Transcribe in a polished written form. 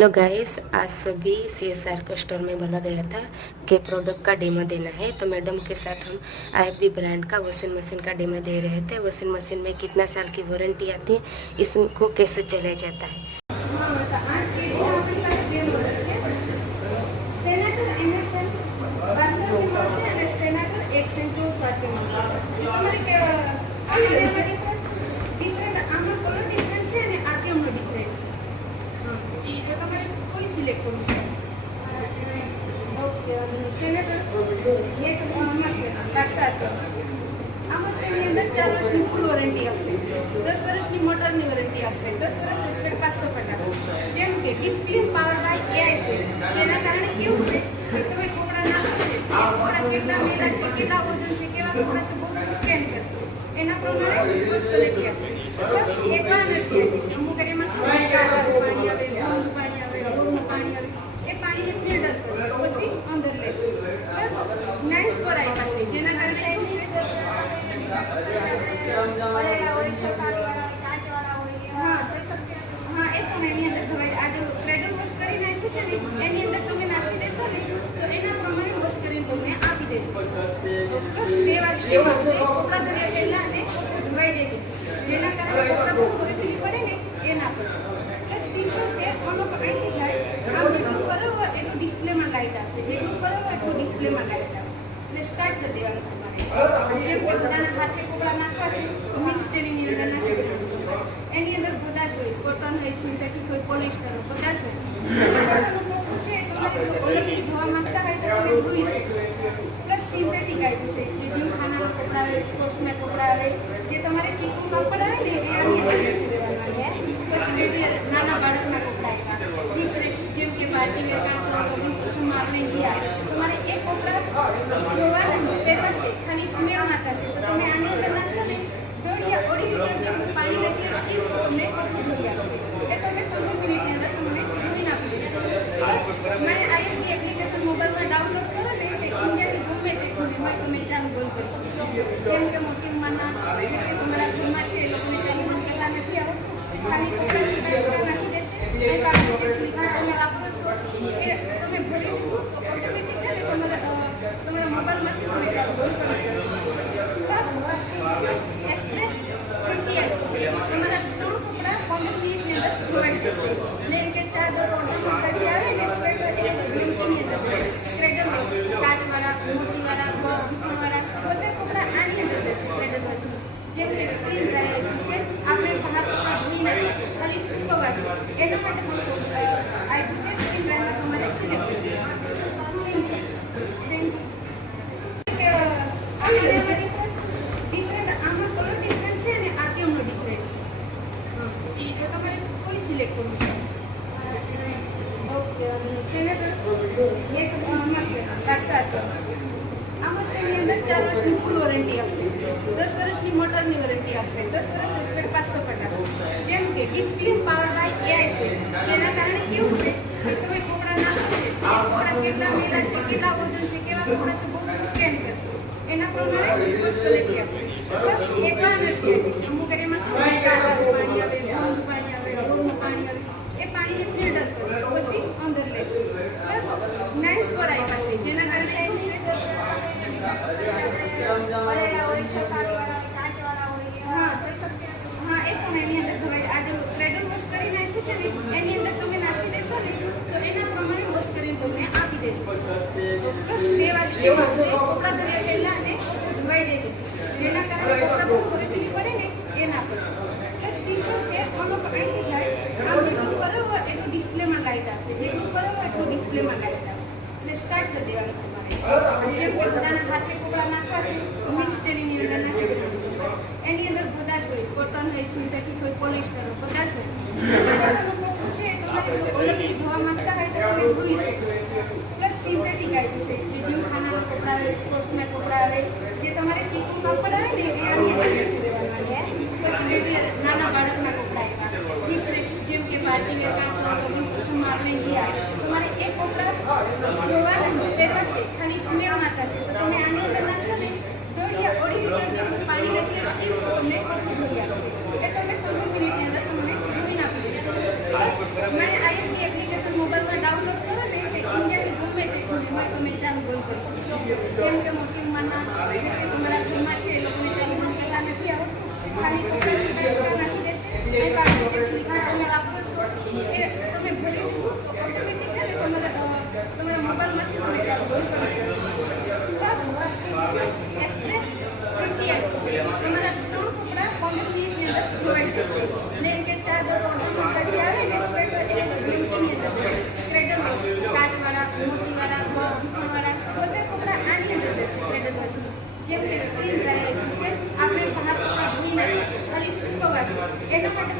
Hello guys, आज सभी CSR का स्टोर में बोला गया था कि प्रोडक्ट का डेमो देना है। तो मैडम के साथ हम IFB ब्रांड का वॉशिंग मशीन का डेमो दे रहे थे। वॉशिंग मशीन में कितना साल की वारंटी आती है, इसको कैसे चलाया जाता है। સિલેક્ટ કરવું છે. ઓકે, સેનેટર એક મશીન દાખલા આ મશીનની અંદર 4 વર્ષની ફૂલ વોરંટી આવશે, 10 વર્ષની મોટરની વોરંટી આવશે, 10 વર્ષ સસ્પેન્ડ 550. જેમ કે deep clean power by AI છે, જેના કારણે કેવું છે કે તમે કપડા નાખો છે, એ કપડા કેટલા મેલા છે, કેટલા વજન છે, કેવા કપડા છે, બધું સ્કેન કરશે. એના પ્રમાણે વોશ ક્વોલિટી આપશે. પ્લસ એક વારંટી આપશે. અમુક એમાં સારું પાણી આવે, ઠંડુ પાણી આવે, ગરમ પાણી આવે, એ પાણીને ફિલ્ટર કરશે, પછી અંદર લેશે. પ્લસ નાઇસ પર આપ્યા છે, જેના કારણે એવું છે હા એ પણ એની અંદર ધોવાય. આ જો ક્રેડલ વોશ કરી નાખ્યું છે ને, એની અંદર તમે નાખી દેશો ને તો એના પ્રમાણે વોશ કરીને તમને આપી દેશે. પ્લસ 2 વાર સ્ટીમ આવશે, કપડા ધોયા પહેલા અને ધોવાઈ જાય છે, જેના કારણે કપડા બહુ ખોરચી પડે ને એ ના પડે. પ્લસ સ્ટીમ છે ઓનો અહીંથી થાય, આમ જેટલું બરાબર એટલું ડિસ્પ્લેમાં લાઇટ આવશે, જેટલું બરાબર એટલું ડિસ્પ્લેમાં લાઇટ આવશે. એટલે સ્ટાર્ટ કરી દેવાનું તમારે. જેમ કે બધાના હાથે કપડા નાખવાશે તો મિક્સ ટેરીની અંદર નાખી દેવાનું. એની અંદર બધા જ હોય, કોટન હોય, સિન્થેટિક હોય, પોલિસ્ટર હોય, બધા જ હોય. છે તમારે જો ઓલરેડી ધોવા માંગતા હોય તો તમે ધોઈ શકો. પ્લસ સિન્થેટિક આવ્યું છે, જે જીમખાનાના કપડા હોય, સ્પોર્ટ્સના કપડા હોય, જે તમારે ચીકુ કપડા હોય ને એ આની અંદર નાખી દેવાના છે. પછી બેબી નાના બાળકના કપડા આવ્યા, ડિફરન્સ જેમ કે પાર્ટી વેર કાંકરા કુસુમમાં આપણે ગયા, તમારે એ કપડા ધોવાના પહેલા છે, ખાલી સ્મેલ માતા છે, તો તમે આની અંદર નાખશો ને દોઢિયા ઓડી લીટર જેટલું પાણી રહેશે, સ્ટીમ તમને ધોઈ આપશે. એ તમે 15 મિનિટની અંદર તમને ધોઈ નાખી દેશે. બસ મને IFB એપ્લિકેશન મોબાઈલમાં ડાઉનલોડ કરો ને એટલે ઇન્ડિયાની ગમે તે ખૂણેમાં તમે ચાલુ બંધ કરી શકો. જેમ કે મોટી ઉંમરના કે તમારા ઘરમાં છે એ લોકોને ચાલુ બંધ કરતા નથી આવડતું, ખાલી કપડા નાખી દેશે. એ પાણી જેટલી તમે વાપરો છો એ તમે ભરી દીધું તો ઓટોમેટિક તમારા મોબાઈલમાંથી તમે ચાલુ બંધ કરી શકો. પ્લસ એક્સપ્રેસ 50 આપ્યું છે, તમારા 3 કપડા 15 મિનિટની અંદર ધોવાઈ જશે. બ્લેન્કેટ, ચાદર, ઓટોમેટિક આવે ને સ્વેટર એ બ્લેન્કેટની અંદર ક્રેડલ વોશ, કાચવાળા, મોતીવાળા, ભૂખવાળા બધા કપડા આની અંદર રહેશે ક્રેડલ વોશની. જેમ કે સ્ક્રીન ડ્રાય આપ્યું છે, આપણે બહાર કપડા ધોઈ નાખીએ ખાલી સૂકવવાશે, એના માટે પણ આપ્યું છે. સ્ક્રીન ડ્રાયમાં તમારે સિલેક્ટ કરી દેવાનું. આમાં કલર ડિફરન્ટ છે અને આરપીએમનો ડિફરન્ટ છે. તો તમારે કોઈ સિલેક્ટ કરવું છે. ઓકે, સેનેટર એક મશીન દાખલા આ મશીનની અંદર 4 વર્ષની ફૂલ વોરંટી આવશે, 10 વર્ષની મોટરની વોરંટી આવશે, 10 વર્ષ સસ્પેન્ડ 550. જેમ કે deep clean power by AI છે, જેના કારણે કેવું છે કે તમે કપડા નાખો છે, એ કપડા કેટલા મેલા છે, કેટલા વજન છે, કેવા કપડા છે, બધું સ્કેન કરશે. એના પ્રમાણે વોશ ક્વોલિટી આપશે. પ્લસ એક વારંટી આપી છે. અમુક એમાં સારું પાણી આવે, ઠંડુ પાણી આવે, ગરમ પાણી આવે, એ પાણીને ફિલ્ટર કરશે, પછી અંદર લેશે. પ્લસ નાઇસ પર આપ્યા છે, જેના કારણે એવું છે હા એ પણ એની અંદર ધોવાય. આ જો ક્રેડલ વોશ કરી નાખ્યું છે ને, એની અંદર તમે નાખી દેશો ને તો એના પ્રમાણે વોશ કરીને તમને આપી દેશે. પ્લસ 2 વાર સ્ટીમ આવશે, કપડા ધોયા પહેલા અને ધોવાઈ જાય છે, જેના કારણે કપડા બહુ ખોરચી પડે ને એ ના પડે. પ્લસ સ્ટીમ છે ઓનો અહીંથી થાય, આમ જેટલું બરાબર એટલું ડિસ્પ્લેમાં લાઇટ આવશે, જેટલું બરાબર એટલું ડિસ્પ્લેમાં લાઇટ આવશે. એટલે સ્ટાર્ટ કરી દેવાનું તમારે. જેમ કે બધાના હાથે કપડા નાખવાશે તો મિક્સ ટેરીની અંદર નાખી દેવાનું. એની અંદર બધા જ હોય, કોટન હોય, સિન્થેટિક હોય, પોલિસ્ટર હોય, બધા જ હોય. છે તમારે જો ઓલરેડી ધોવા માંગતા હોય તો તમે ધોઈ શકો. પ્લસ સિન્થેટિક આવ્યું છે, જે જીમખાનાના કપડા હોય, સ્પોર્ટ્સના કપડા હોય, જે તમારે ચીકુ કપડા હોય ને એ આની અંદર નાખી દેવાના છે. પછી બેબી નાના બાળકના કપડા આવ્યા, ડિફરન્સ જેમ કે પાર્ટી વેર કાંકરા કુસુમમાં આપણે ગયા, તમારે એ કપડા ધોવાના પહેલા છે, ખાલી સ્મેલ માતા છે, તો તમે આની અંદર નાખશો ને દોઢિયા ઓડી લીટર જેટલું પાણી રહેશે, સ્ટીમ તમને ધોઈ આપશે. એ તમે 15 મિનિટની અંદર તમને ધોઈ નાખી દેશે. બસ મને IFB એપ્લિકેશન તમે ચાલુ બંધ કરી શકો. જેમ કે મોટી ઉંમરના વ્યક્તિ તમારા ઘરમાં છે એ લોકોને ચાલુ બંધ કરતા નથી આવડતું, ખાલી કપડાં નાખી દેશે એ પાછળ જે ફ્લિપમાં તમે વાપરો છો એ તમે ભરી દીધું તો ઓટોમેટિકલી તમારા મોબાઈલમાંથી તમે ચાલુ બંધ કરી શકો. પ્લસ એક્સપ્રેસ 50 આપ્યું છે. તમારા 3 કપડાં 15 મિનિટની અંદર ધોવાઈ જશે. બ્લેન્કેટ, ચાદર, ઓટોમેટિક જે આવે ને સ્વેટર એ મિનિટની અંદર સ્પ્રેડર વોશ, કાચવાળા, મોતીવાળા, ગુફણવાળા બધા કપડાં આની અંદર રહેશે સ્પ્રેડર વોશની. જેમ કે સ્ક્રીન ડ્રાય આપ્યું છે, આપણે બહાર કપડાં ધોઈ નાખીએ ખાલી સૂકવવા છે એના માટે